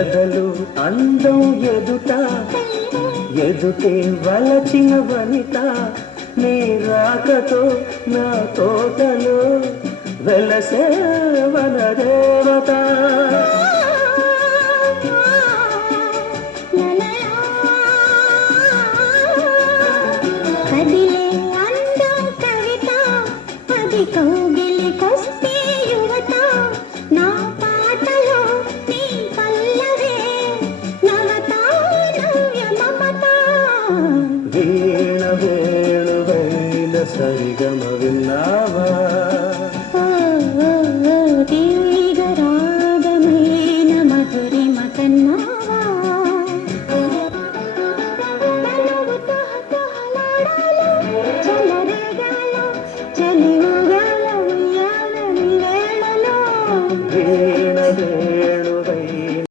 ఎదలు అందం ఎదుట ఎదుటే వలచిన వనిత నీ రాకతో నా తోటలో వెలసే వనదేవత కదిలే అందం కవిత అది కౌగిలికొస్తే యువత నా పాటలో నీ పల్లవే నవత నవ్య మమత వీణ వేణువైన సరిగమ విన్నావా